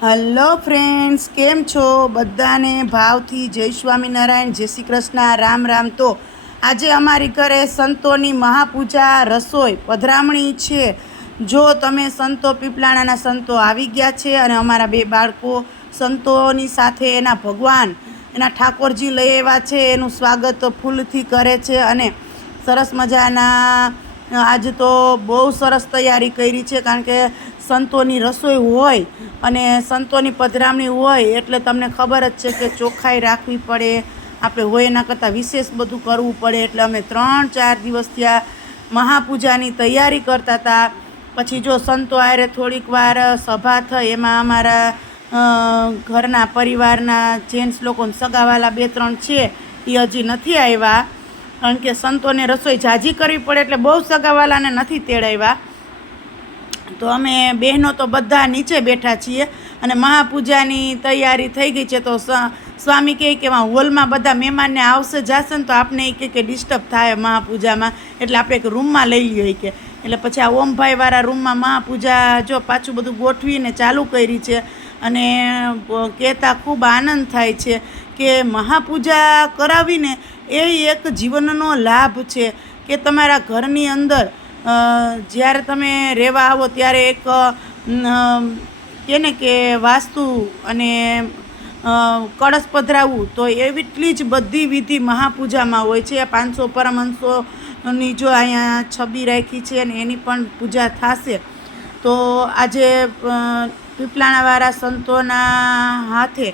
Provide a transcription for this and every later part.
Hello friends, કેમ છો? બધાને ભાવથી જય સ્વામિનારાયણ, જય શ્રી કૃષ્ણ, રામ રામ. તો આજે અમારી ઘરે સંતોની મહાપૂજા રસોઈ પધરામણી છે. જો તમે સંતો પીપલાણાના સંતો આવી ગયા છે અને અમારા બે બાળકો સંતોની સાથે એના ભગવાન એના ઠાકોરજી લઈ આવ્યા છે. એનું સ્વાગત ફૂલથી કરે છે અને સરસ મજાના આજે તો બહુ સરસ તૈયારી કરી છે, કારણ કે સંતોની રસોઈ હોય અને સંતોની પધરામણી હોય એટલે તમને ખબર જ છે કે ચોખ્ખાઈ રાખવી પડે. આપણે હોય એના કરતાં વિશેષ બધું કરવું પડે. એટલે અમે 3-4 દિવસ ત્યાં મહાપૂજાની તૈયારી કરતા હતા. પછી જો સંતો આરે થોડીક વાર સભા થઈ, એમાં અમારા ઘરના પરિવારના જેન્ટ્સ લોકોને સગાવાલા 2-3 છે એ હજી નથી આવ્યા, કારણ કે સંતોને રસોઈ ઝાઝી કરવી પડે એટલે બહુ સગાવાલાને નથી તેડાવ્યા. તો અમે બહેનો તો બધા નીચે બેઠા છીએ અને મહાપૂજાની તૈયારી થઈ ગઈ છે. તો સ્વામી કહે કે હોલમાં બધા મહેમાનને આવશે જશે ને તો આપણે એ કે ડિસ્ટર્બ થાય મહાપૂજામાં, એટલે આપણે એક રૂમમાં લઈ લઈએ કે. એટલે પછી આ ઓમભાઈવાળા રૂમમાં મહાપૂજા જો પાછું બધું ગોઠવીને ચાલુ કરી છે. અને કહેતા ખૂબ આનંદ થાય છે કે મહાપૂજા કરાવીને એ એક જીવનનો લાભ છે કે તમારા ઘરની અંદર જ્યારે તમે રહેવા આવો ત્યારે એક કહે કે વાસ્તુ અને કળશ પધરાવવું, તો એટલી જ બધી વિધિ મહાપૂજામાં હોય છે. 500 પરમહંસોની જો અહીંયા છબી રાખી છે અને એની પણ પૂજા થશે. તો આજે પીપલાણાવાળા સંતોના હાથે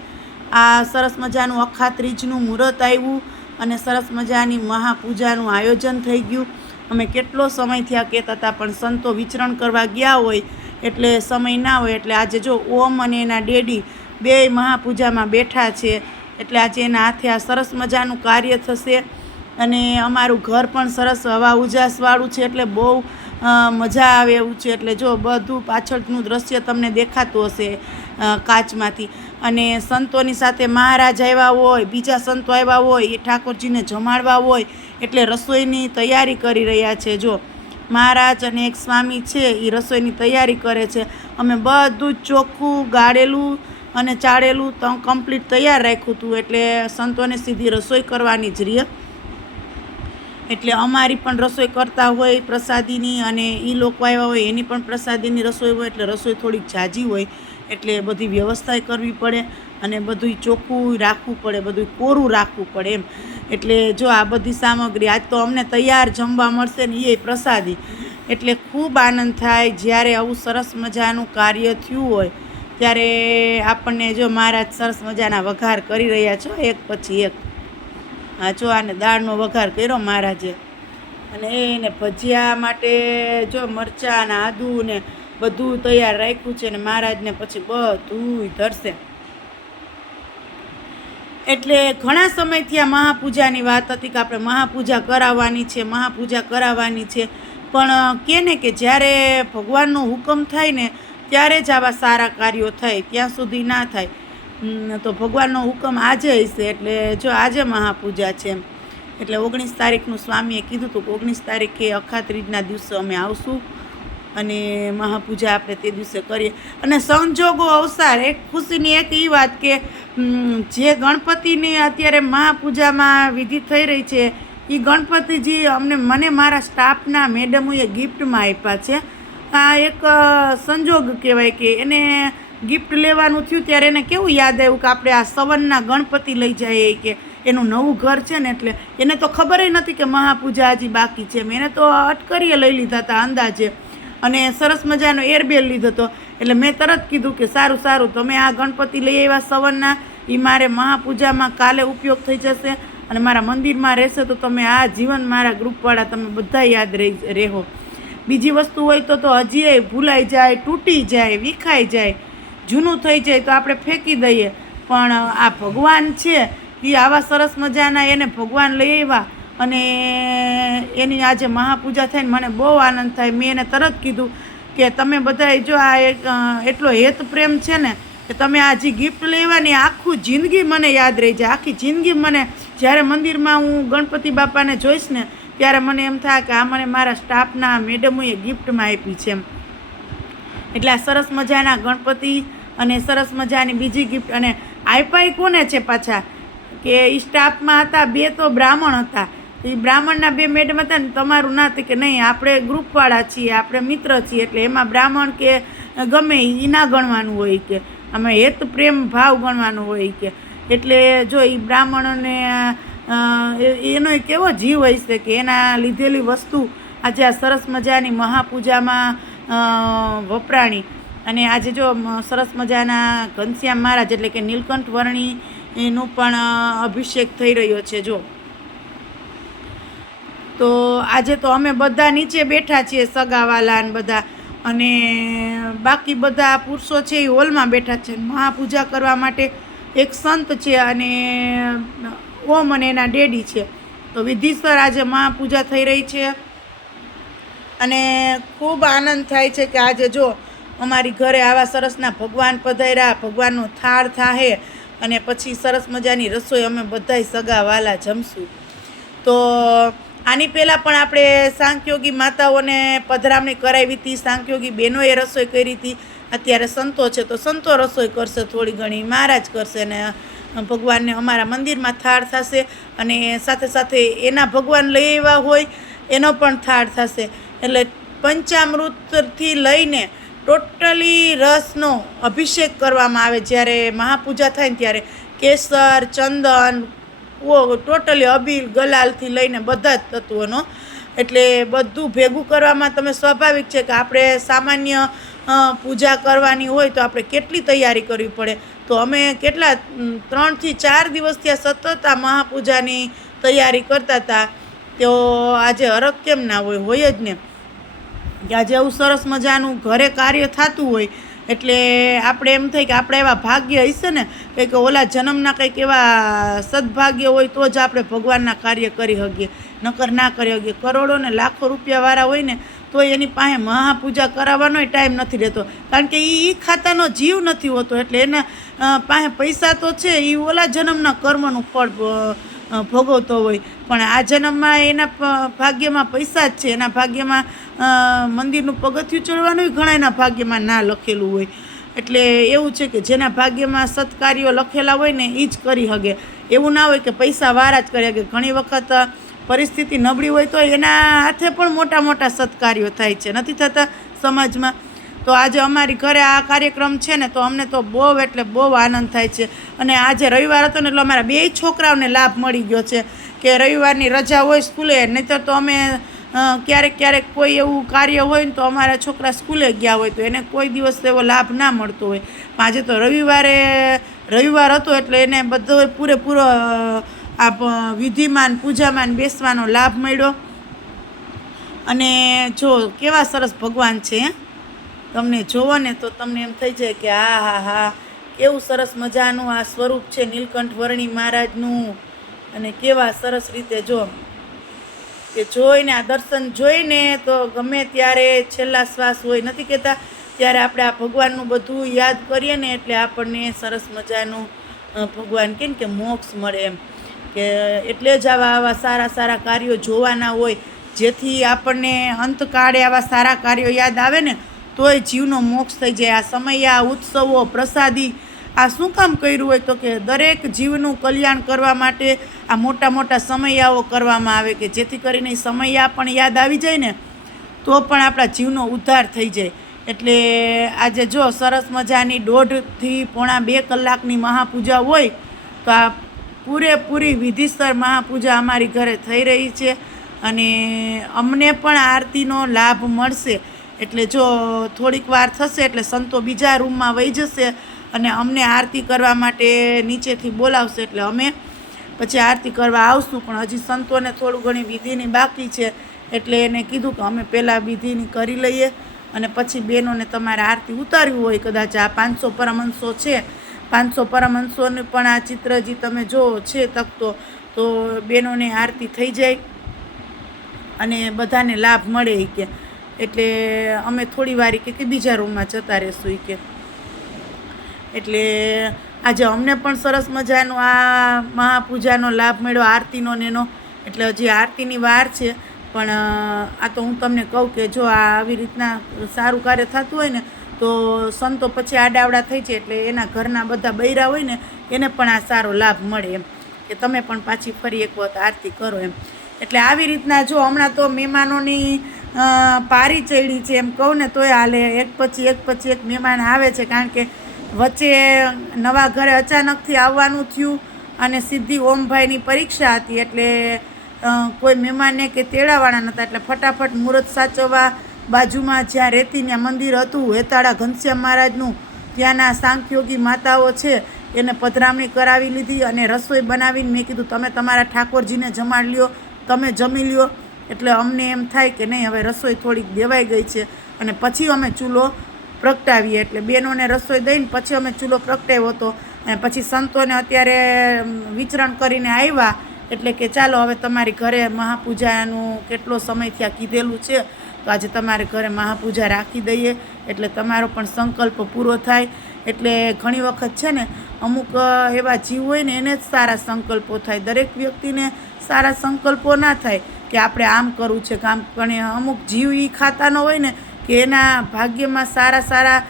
આ સરસ મજાનું અખાત્રીજનું મુહૂર્ત આવ્યું અને સરસ મજાની મહાપૂજાનું આયોજન થઈ ગયું. અમે કેટલો સમયથી આ કહેતા હતા, પણ સંતો વિચરણ કરવા ગયા હોય એટલે સમય ના હોય. એટલે આજે જો ઓમ અને એના ડેડી બે મહાપૂજામાં બેઠા છે, એટલે આજે એના હાથે આ સરસ મજાનું કાર્ય થશે. અને અમારું ઘર પણ સરસ હવા ઉજાસવાળું છે, એટલે બહુ મજા આવે એવું છે. એટલે જો બધું પાછળનું દ્રશ્ય તમને દેખાતું હશે કાચમાંથી. અને સંતોની સાથે મહારાજ આવ્યા હોય, બીજા સંતો આવ્યા હોય, એ ઠાકોરજીને જમાડવા હોય એટલે રસોઈની તૈયારી કરી રહ્યા છે. જો મહારાજ અને એક સ્વામી છે એ રસોઈની તૈયારી કરે છે. અમે બધું જ ચોખ્ખું ગાળેલું અને ચાળેલું તો કમ્પ્લીટ તૈયાર રાખ્યું હતું, એટલે સંતોને સીધી રસોઈ કરવાની જ રહે. એટલે અમારી પણ રસોઈ કરતા હોય પ્રસાદીની, અને એ લોકો આવ્યા હોય એની પણ પ્રસાદીની રસોઈ હોય, એટલે રસોઈ થોડીક ઝાઝી હોય એટલે બધી વ્યવસ્થા કરવી પડે અને બધું ચોખ્ખું રાખવું પડે, બધું કોરું રાખવું પડે એમ. એટલે જો આ બધી સામગ્રી આજ તો અમને તૈયાર જમવા મળશે ને એ પ્રસાદી, એટલે ખૂબ આનંદ થાય જ્યારે આવું સરસ મજાનું કાર્ય થયું હોય ત્યારે. આપણને જો મહારાજ સરસ મજાના વઘાર કરી રહ્યા છો એક પછી એક. હા જો આને દાળનો વઘાર કર્યો મહારાજે, અને એને ભજીયા માટે જો મરચાં ને આદું ને બધું તૈયાર રાખ્યું છે. ને મહારાજને પછી બધું ધરશે. એટલે ઘણા સમયથી આ મહાપૂજાની વાત હતી કે આપણે મહાપૂજા કરાવવાની છે, મહાપૂજા કરાવવાની છે. પણ કહે કે જ્યારે ભગવાનનો હુકમ થાય ને ત્યારે જ આવા સારા કાર્યો થાય, ત્યાં સુધી ના થાય. તો ભગવાનનો હુકમ આજે હશે, એટલે જો આજે મહાપૂજા છે એમ. એટલે 19 તારીખનું સ્વામીએ કીધું હતું કે 19 તારીખે અખાત્રીજના દિવસે અમે આવશું અને મહાપૂજા આપણે તે દિવસે કરીએ. અને સંજોગો અવસર એક ખુશીની એક એ વાત કે જે ગણપતિની અત્યારે મહાપૂજામાં વિધિ થઈ રહી છે એ ગણપતિજી મને મારા સ્ટાફના મેડમોએ ગિફ્ટમાં આપ્યા છે. આ એક સંજોગ કહેવાય કે એને ગિફ્ટ લેવાનું થયું ત્યારે એને કેવું યાદ આવ્યું કે આપણે આ સવનના ગણપતિ લઈ જઈએ, કે એનું નવું ઘર છે ને, એટલે એને તો ખબર નથી કે મહાપૂજા હજી બાકી છે. એને તો અટકરીએ લઈ લીધા હતા અંદાજે, અને સરસ મજાનો એરબેલ લીધો હતો. એટલે મેં તરત કીધું કે સારું સારું, તમે આ ગણપતિ લઈ આવ્યા સવનના, એ મારે મહાપૂજામાં કાલે ઉપયોગ થઈ જશે અને મારા મંદિરમાં રહેશે. તો તમે આ જીવન મારા ગ્રુપવાળા તમે બધા યાદ રહો. બીજી વસ્તુ હોય તો હજી ભૂલાઈ જાય, તૂટી જાય, વિખાઈ જાય, જૂનું થઈ જાય તો આપણે ફેંકી દઈએ. પણ આ ભગવાન છે એ આવા સરસ મજાના એને ભગવાન લઈ આવ્યા અને એની આજે મહાપૂજા થઈને મને બહુ આનંદ થાય. મેં એને તરત કીધું કે તમે બધાએ જો આ એટલો હેત પ્રેમ છે ને કે તમે આ જે ગિફ્ટ લેવાની આખું જિંદગી મને યાદ રહી જાય. આખી જિંદગી મને જ્યારે મંદિરમાં હું ગણપતિ બાપાને જોઈશ ને ત્યારે મને એમ થાય કે આ મને મારા સ્ટાફના મેડમોએ ગિફ્ટમાં આપી છે એમ. એટલે આ સરસ મજાના ગણપતિ અને સરસ મજાની બીજી ગિફ્ટ. અને આપ્યા કોને છે પાછા કે એ સ્ટાફમાં હતા 2 તો બ્રાહ્મણ હતા. એ બ્રાહ્મણના 2 મેડમ હતા ને તમારું ના કે નહીં આપણે ગ્રુપવાળા છીએ, આપણે મિત્ર છીએ, એટલે એમાં બ્રાહ્મણ કે ગમે એ ના ગણવાનું હોય કે અમે હેત પ્રેમ ભાવ ગણવાનું હોય કે. એટલે જો એ બ્રાહ્મણોને એનો એક એવો જીવ હોય છે કે એના લીધેલી વસ્તુ આજે આ સરસ મજાની મહાપૂજામાં વપરાણી. અને આજે જો સરસ મજાના ઘનશ્યામ મહારાજ એટલે કે નીલકંઠ વર્ણીનું પણ અભિષેક થઈ રહ્યો છે. જો તો આજે તો અમે બધા નીચે બેઠા છીએ, સગાવાલા ને બધા, અને બાકી બધા પુરુષો છે એ હોલમાં બેઠા છે. મહાપૂજા કરવા માટે એક સંત છે અને ઓમ અને એના ડેડી છે. તો વિધિસર આજે મહાપૂજા થઈ રહી છે અને ખૂબ આનંદ થાય છે કે આજે જો અમારી ઘરે આવા સરસના ભગવાન પધાર્યા, ભગવાનનો થાળ થાહે અને પછી સરસ મજાની રસોઈ અમે બધાય સગાવાલા જમશું. તો આની પહેલાં પણ આપણે સાંખ્યોગી માતાઓને પધરામણી કરાવી હતી, સાંખ્યોગી બહેનોએ રસોઈ કરી હતી. અત્યારે સંતો છે તો સંતો રસોઈ કરશે થોડી ઘણી, મહારાજ કરશે અને ભગવાનને અમારા મંદિરમાં થાળ થશે અને સાથે સાથે એના ભગવાન લઈ આવ્યા હોય એનો પણ થાળ થશે. એટલે પંચામૃતથી લઈને ટોટલી રસનો અભિષેક કરવામાં આવે. જ્યારે મહાપૂજા થાય ને ત્યારે કેસર, ચંદન, ટોટલી અબીલ, ગલાલથી લઈને બધા જ તત્વોનો, એટલે બધું ભેગું કરવામાં તમે સ્વાભાવિક છે કે આપણે સામાન્ય પૂજા કરવાની હોય તો આપણે કેટલી તૈયારી કરવી પડે. તો અમે કેટલા 3 થી 4 દિવસથી આ સતત આ મહાપૂજાની તૈયારી કરતા હતા. તો આજે હરખ કેમ ના હોય જ ને કે આજે એવું સરસ મજાનું ઘરે કાર્ય થતું હોય એટલે આપણે એમ થાય કે આપણે એવા ભાગ્ય હશે ને કંઈક ઓલા જન્મના કંઈક એવા સદભાગ્ય હોય તો જ આપણે ભગવાનના કાર્ય કરી શકીએ, નકર ના કરી શકીએ. કરોડો ને લાખો રૂપિયાવાળા હોય ને તો એની પાસે મહાપૂજા કરાવવાનો ટાઈમ નથી રહેતો, કારણ કે એ ખાતાનો જીવ નથી હોતો. એટલે એના પાસે પૈસા તો છે, એ ઓલા જન્મના કર્મનું ફળ ભોગવતો હોય, પણ આ જન્મમાં એના ભાગ્યમાં પૈસા જ છે, એના ભાગ્યમાં મંદિરનું પગથિયું ચડવાનું ઘણા એના ભાગ્યમાં ના લખેલું હોય. એટલે એવું છે કે જેના ભાગ્યમાં સત્કાર્યો લખેલા હોય ને એ જ કરી શકે. એવું ના હોય કે પૈસા વાળા જ કરી શકે. ઘણી વખત પરિસ્થિતિ નબળી હોય તો એના હાથે પણ મોટા મોટા સત્કાર્યો થાય છે, નથી થતા સમાજમાં. તો આજે અમારી ઘરે આ કાર્યક્રમ છે ને તો અમને તો બહુ એટલે બહુ આનંદ થાય છે. અને આજે રવિવાર હતો ને એટલે અમારા 2 છોકરાઓને લાભ મળી ગયો છે કે રવિવારની રજા હોય સ્કૂલે, નહીંતર તો અમે ક્યારેક કોઈ એવું કાર્ય હોય ને તો અમારા છોકરા સ્કૂલે ગયા હોય તો એને કોઈ દિવસ એવો લાભ ના મળતો હોય. પણ આજે તો રવિવાર હતો એટલે એને બધો પૂરેપૂરો આ વિધિમાન પૂજામાં બેસવાનો લાભ મળ્યો. અને જો કેવા સરસ ભગવાન છે, તમને જોવો ને તો તમને એમ થઈ જાય કે હા કેવું સરસ મજાનું આ સ્વરૂપ છે નીલકંઠ વર્ણી મહારાજનું. અને કેવા સરસ રીતે જો કે જોઈને આ દર્શન જોઈને તો ગમે ત્યારે છેલ્લા શ્વાસ હોય નથી કહેતા ત્યારે આપણે આ ભગવાનનું બધું યાદ કરીએ ને એટલે આપણને સરસ મજાનું ભગવાન કે મોક્ષ મળે એમ. કે એટલે જ આવા સારા કાર્યો જોવાના હોય જેથી આપણને અંતકાળે આવા સારા કાર્યો યાદ આવે ને તોય જીવનો મોક્ષ થઈ જાય. આ સમય, આ ઉત્સવો, પ્રસાદી આ શું કામ કર્યું હોય તો કે દરેક જીવનું કલ્યાણ કરવા માટે આ મોટા સમયાઓ કરવામાં આવે કે જેથી કરીને સમયા પણ યાદ આવી જાય ને તો પણ આપણા જીવનો ઉદ્ધાર થઈ જાય. એટલે આજે જો સરસ મજાની 1.5 થી પોણા 2 કલાકની મહાપૂજા હોય તો આ પૂરેપૂરી વિધિસર મહાપૂજા અમારી ઘરે થઈ રહી છે અને અમને પણ આરતીનો લાભ મળશે. એટલે જો થોડીક વાર થશે એટલે સંતો બીજા રૂમમાં વહી જશે અને અમને આરતી કરવા માટે નીચેથી બોલાવશે એટલે અમે પછી આરતી કરવા આવશું. પણ હજી સંતોને થોડું ઘણી વિધિની બાકી છે એટલે એને કીધું કે અમે પહેલાં વિધિની કરી લઈએ અને પછી બહેનોને તમારે આરતી ઉતારવી હોય કદાચ આ 500 પરમહંસો છે, 500 પરમહંસોનું પણ આ ચિત્રજી તમે જો છે તકતો તો બહેનોને આરતી થઈ જાય અને બધાને લાભ મળે કે. એટલે અમે થોડી વાર કે બીજા રૂમમાં જતા રહેશું કે. એટલે આજે અમને પણ સરસ મજાનો આ મહાપૂજાનો લાભ મળ્યો આરતીનો ને એનો. એટલે હજી આરતીની વાર છે પણ આ તો હું તમને કહું કે જો આ આવી રીતના સારું કાર્ય થતું હોય ને તો સંતો પછી આડાવડા થઈ છે એટલે એના ઘરના બધા બૈરા હોય ને એને પણ આ સારો લાભ મળે એમ કે તમે પણ પાછી ફરી એક વખત આરતી કરો એમ. એટલે આવી રીતના જો હમણાં તો મહેમાનોની પારી ચડી છે એમ કહું ને તોય હાલે, એક પછી એક મહેમાન આવે છે. કારણ કે વચ્ચે નવા ઘરે અચાનકથી આવવાનું થયું અને સીધી ઓમભાઈની પરીક્ષા હતી એટલે કોઈ મહેમાનને કે તેડાવાળા નહોતા એટલે ફટાફટ મુહૂર્ત સાચવવા બાજુમાં જ્યાં રહેતી ત્યાં મંદિર હતું હેતાળા ઘનશ્યામ મહારાજનું, ત્યાંના સાંખ્યોગી માતાઓ છે એને પધરામણી કરાવી લીધી અને રસોઈ બનાવીને મેં કીધું તમે તમારા ઠાકોરજીને જમાડ લ્યો, તમે જમી લ્યો. એટલે અમને એમ થાય કે નહીં હવે રસોઈ થોડીક દેવાઈ ગઈ છે અને પછી અમે ચૂલો પ્રગટાવીએ. એટલે બહેનોને રસોઈ દઈને પછી અમે ચૂલો પ્રગટાવ્યો હતો અને પછી સંતોને અત્યારે વિચરણ કરીને આવ્યા એટલે કે ચાલો હવે તમારી ઘરે મહાપૂજાનું કેટલો સમય થયા કીધેલું છે તો આજે તમારે ઘરે મહાપૂજા રાખી દઈએ એટલે તમારો પણ સંકલ્પ પૂરો થાય. એટલે ઘણી વખત છે ને અમુક એવા જીવ હોય ને એને જ સારા સંકલ્પો થાય, દરેક વ્યક્તિને સારા સંકલ્પો ના થાય કે આપણે આમ કરવું છે કામ. પણ અમુક જીવ એ ખાતા ન હોય ને કે એના ભાગ્યમાં સારા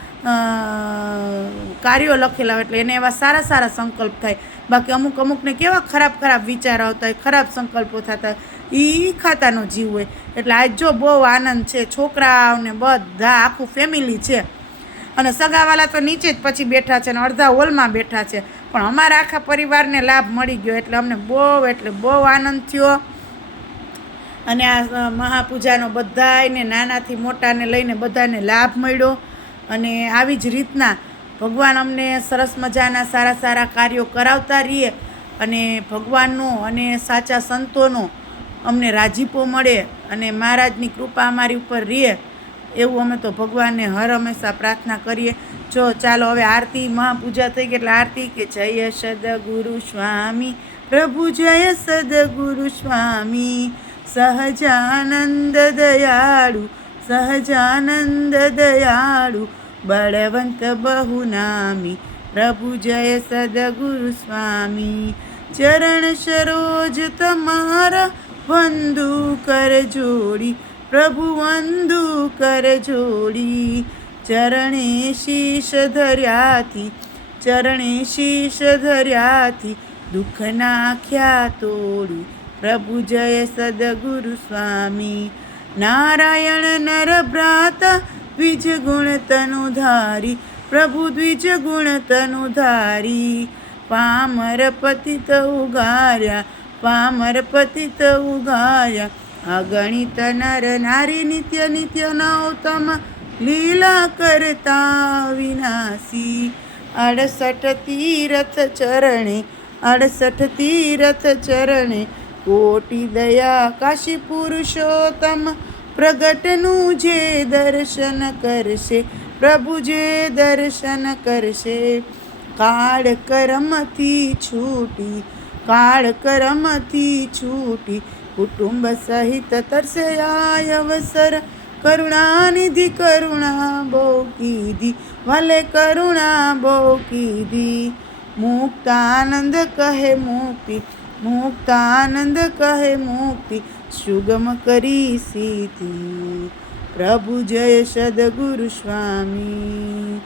કાર્યો લખેલા હોય એટલે એને એવા સારા સંકલ્પ થાય. બાકી અમુકને કેવા ખરાબ વિચારો આવતા હોય, ખરાબ સંકલ્પો થતા હોય, એ ખાતાનો જીવ હોય. એટલે આજ જો બહુ આનંદ છે, છોકરાઓને બધા આખું ફેમિલી છે અને સગાવાલા તો નીચે જ પછી બેઠા છે અને અડધા હોલમાં બેઠા છે. પણ અમારા આખા પરિવારને લાભ મળી ગયો એટલે અમને બહુ આનંદ થયો. અને આ મહાપૂજાનો બધાને નાનાથી મોટાને લઈને બધાને લાભ મળ્યો. અને આવી જ રીતના ભગવાન અમને સરસ મજાના સારા કાર્યો કરાવતા રહીએ અને ભગવાનનો અને સાચા સંતોનો અમને રાજીપો મળે અને મહારાજની કૃપા અમારી ઉપર રહે એવું અમે તો ભગવાનને હર હંમેશા પ્રાર્થના કરીએ. જો ચાલો હવે આરતી મહાપૂજા થઈ ગઈ એટલે આરતી કે જય સદગુરુ સ્વામી પ્રભુ જય સદગુરુ સ્વામી સહજાનંદ દયાળુ બળવંત બહુનામી પ્રભુ જય સદગુરુ સ્વામી ચરણ સરોજ તમારા વંદુ કર જોડી પ્રભુ વંદુ કર જોડી ચરણે શીશ ધર્યાથી દુઃખ નાખ્યા તોડી પ્રભુ જય સદગુરુ સ્વામી નારાયણ નર ભ્રાતા દ્વિજ ગુણ તનુ ધારી પ્રભુ દ્વિજ ગુણ તનુ ધારી પામર પતિત ઉગાર્યા અગણિત નર નારી નિત્ય નૌતમ લીલા કરતા વિનાશી 68 તીરથ ચરણે કોટી દયા કાશી પુરુષોત્તમ પ્રગટનું જે દર્શન કરશે પ્રભુ જે દર્શન કરશે કાળ કરમથી છૂટી કુટુંબ સહિત તરસે અવસર કરુણાનિધિ કરુણા બહુ કીધી ભલે કરુણા બહુ કીધી મુક્તાનંદ કહે મુક્તિ સુગમ કરી સીધી પ્રભુ જય સદગુરુ સ્વામી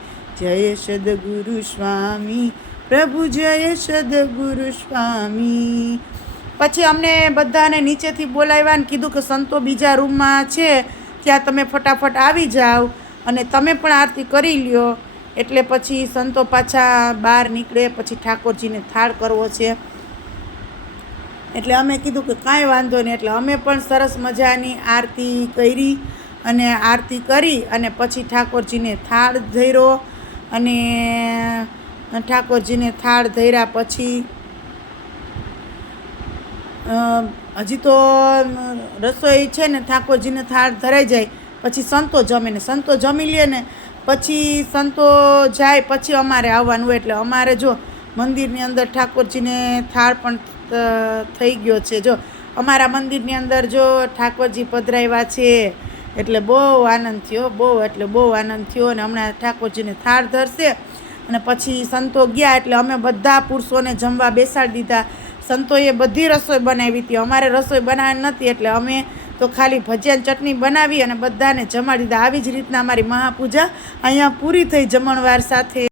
પ્રભુ જય સદગુરુ સ્વામી. પછી અમને બધાને નીચેથી બોલાવ્યા અને કીધું કે સંતો બીજા રૂમમાં છે ત્યાં તમે ફટાફટ આવી જાઓ અને તમે પણ આરતી કરી લ્યો. એટલે પછી સંતો પાછા બહાર નીકળે પછી ઠાકોરજીને થાળ કરવો છે એટલે અમે કીધું કે કાંઈ વાંધો નહીં. એટલે અમે પણ સરસ મજાની આરતી કરી અને આરતી કરી અને પછી ઠાકોરજીને થાળ ધર્યો અને ઠાકોરજીને થાળ ધર્યા પછી હજી તો રસોઈ છે ને ઠાકોરજીને થાળ ધરાઈ જાય પછી સંતો જમે ને સંતો જમી લે ને પછી સંતો જાય પછી અમારે આવવાનું હોય. એટલે અમારે જો મંદિરની અંદર ઠાકોરજીને થાળ પણ થઈ ગયો છે. જો અમારા મંદિરની અંદર જો ઠાકોરજી પધરાવ્યા છે એટલે બહુ આનંદ થયો અને હમણાં ઠાકોરજીને થાળ ધરશે અને પછી સંતો ગયા એટલે અમે બધા પુરુષોને જમવા બેસાડી દીધા. સંતોએ બધી રસોઈ બનાવી હતી, અમારે રસોઈ બનાવવાની નથી એટલે અમે તો ખાલી ભજીયાની ચટણી બનાવી અને બધાને જમાડી દીધા. આવી જ રીતના અમારી મહાપૂજા અહીંયા પૂરી થઈ જમણવાર સાથે.